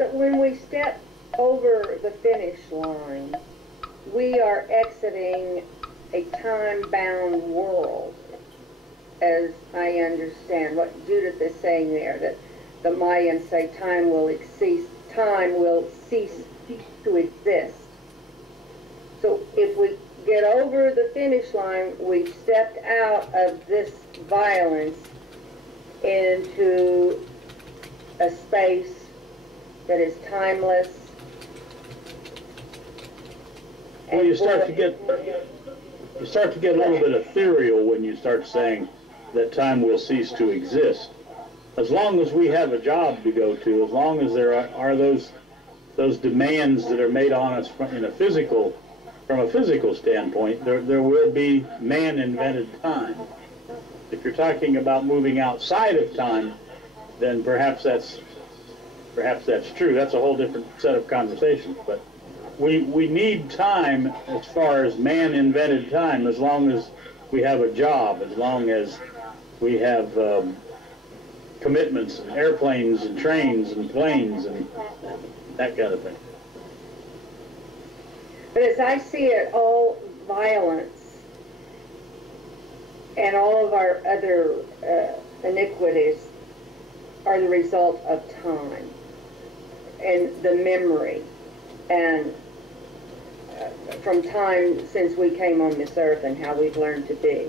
So when we step over the finish line, we are exiting a time-bound world, as I understand what Judith is saying there, that the Mayans say time will cease to exist. So if we get over the finish line, we've stepped out of this violence into a space that is timeless. Well, you start to get a little bit ethereal when you start saying that time will cease to exist. As long as we have a job to go to, as long as there are those demands that are made on us from a physical standpoint, there will be man-invented time. If you're talking about moving outside of time, then perhaps that's true. That's a whole different set of conversations. But we need time as far as man-invented time, as long as we have a job, as long as we have commitments and airplanes and trains and planes and that kind of thing. But as I see it, all violence and all of our other iniquities are the result of time and the memory, and from time since we came on this earth and how we've learned to be.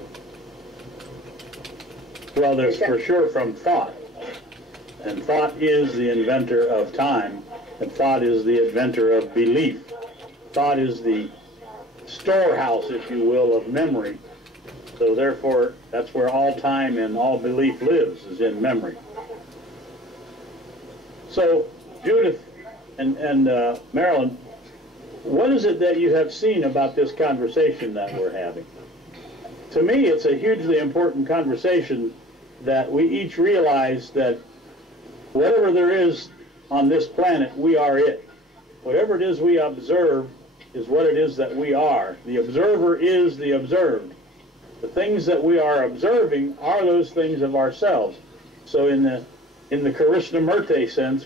Well, there's for sure from thought, and thought is the inventor of time, and thought is the inventor of belief. Thought is the storehouse, if you will, of memory. So therefore, that's where all time and all belief lives, is in memory. So, Judith and Marilyn, what is it that you have seen about this conversation that we're having? To me, it's a hugely important conversation that we each realize that whatever there is on this planet, we are it. Whatever it is we observe is what it is that we are. The observer is the observed. The things that we are observing are those things of ourselves. So in the Krishnamurti sense,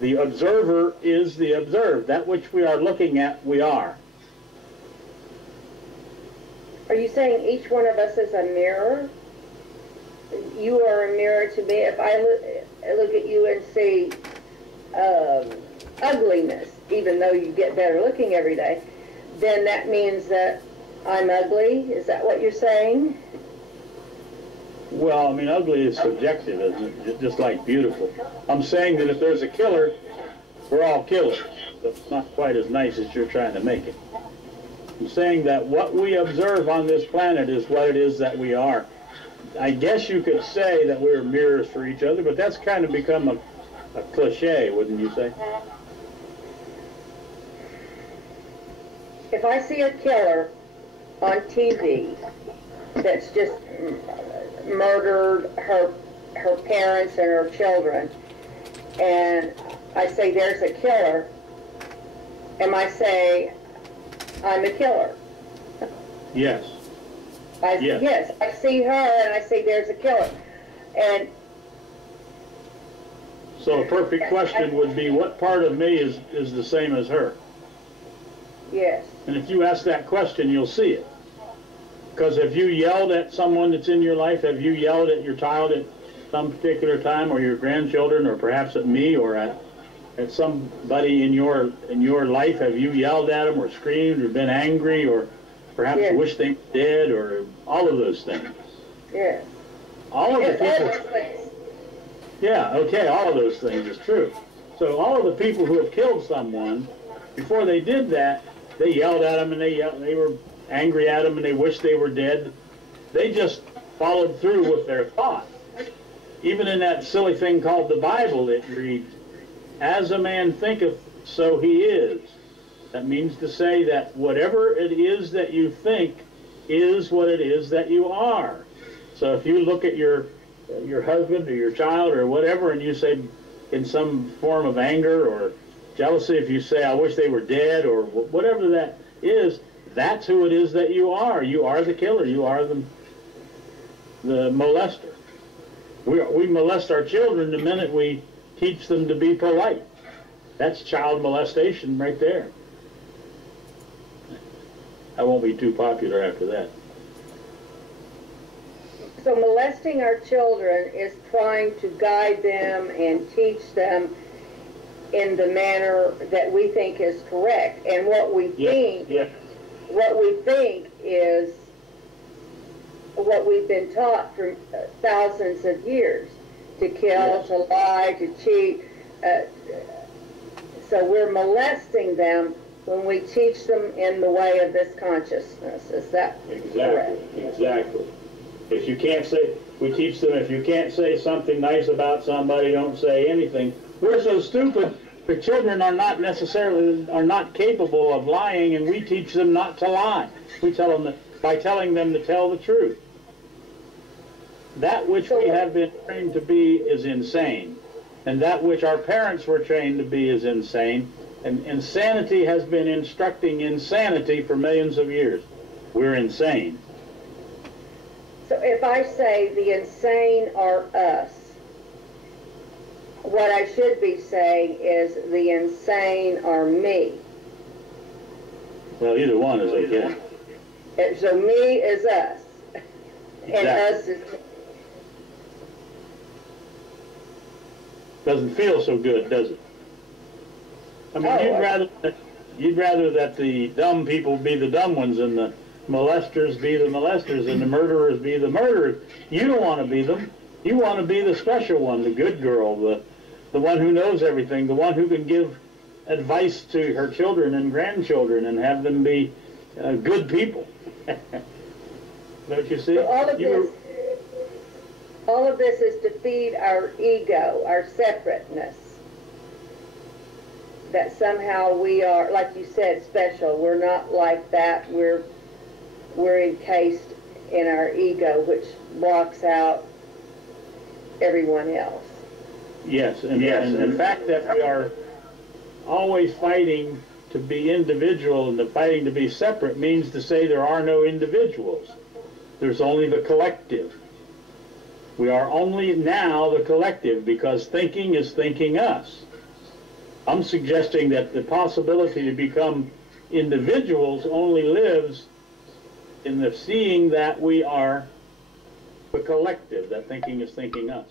the observer is the observed. That which we are looking at, we are. Are you saying each one of us is a mirror? You are a mirror to me. If I look at you and see ugliness, even though you get better looking every day, then that means that I'm ugly? Is that what you're saying? Well, I mean, ugly is subjective, isn't it? Just like beautiful. I'm saying that if there's a killer, we're all killers. That's not quite as nice as you're trying to make it. I'm saying that what we observe on this planet is what it is that we are. I guess you could say that we're mirrors for each other, but that's kind of become a cliche, wouldn't you say? If I see a killer on TV that's just murdered her parents and her children, and I say there's a killer, and I say I'm a killer? Yes. Yes. Yes, I see her and I say there's a killer. And so a perfect question would be, what part of me is the same as her? Yes. And if you ask that question, you'll see it. Because have you yelled at someone that's in your life? Have you yelled at your child at some particular time, or your grandchildren, or perhaps at me, or at somebody in your life? Have you yelled at them, or screamed, or been angry, or perhaps yes. wished they were dead, or all of those things? Yes. All of the people. Yeah, okay, all of those things is true. So all of the people who have killed someone, before they did that, they yelled at them, and they were angry at them, and they wished they were dead. They just followed through with their thought. Even in that silly thing called the Bible, it reads, "As a man thinketh, so he is." That means to say that whatever it is that you think is what it is that you are. So if you look at your husband or your child or whatever, and you say in some form of anger or jealousy, if you say, "I wish they were dead," or whatever that is, that's who it is that you are. You are the killer. You are the molester. We molest our children the minute we teach them to be polite. That's child molestation right there. I won't be too popular after that. So molesting our children is trying to guide them and teach them in the manner that we think is correct. And what we think is what we've been taught for thousands of years, to kill, to lie, to cheat. So we're molesting them when we teach them in the way of this consciousness. Is that correct? Exactly. If you can't say, we teach them, if you can't say something nice about somebody, don't say anything. We're so stupid. The children are not capable of lying, and we teach them not to lie. We tell them that by telling them to tell the truth. That which we have been trained to be is insane, and that which our parents were trained to be is insane. And insanity has been instructing insanity for millions of years. We're insane. So if I say the insane are us, what I should be saying is the insane are me. Well, either one is okay. So me is us, and us is me. Doesn't feel so good, does it? I mean, you'd rather that the dumb people be the dumb ones and the molesters be the molesters and the murderers be the murderers. You don't want to be them. You want to be the special one, the good girl, the one who knows everything, the one who can give advice to her children and grandchildren and have them be good people. Don't you see? So all of this is to feed our ego, our separateness. That somehow we are, like you said, special. We're not like that. We're encased in our ego, which blocks out everyone else. Yes, and the fact that we are always fighting to be individual and the fighting to be separate means to say there are no individuals. There's only the collective. We are only now the collective because thinking is thinking us. I'm suggesting that the possibility to become individuals only lives in the seeing that we are the collective, that thinking is thinking us.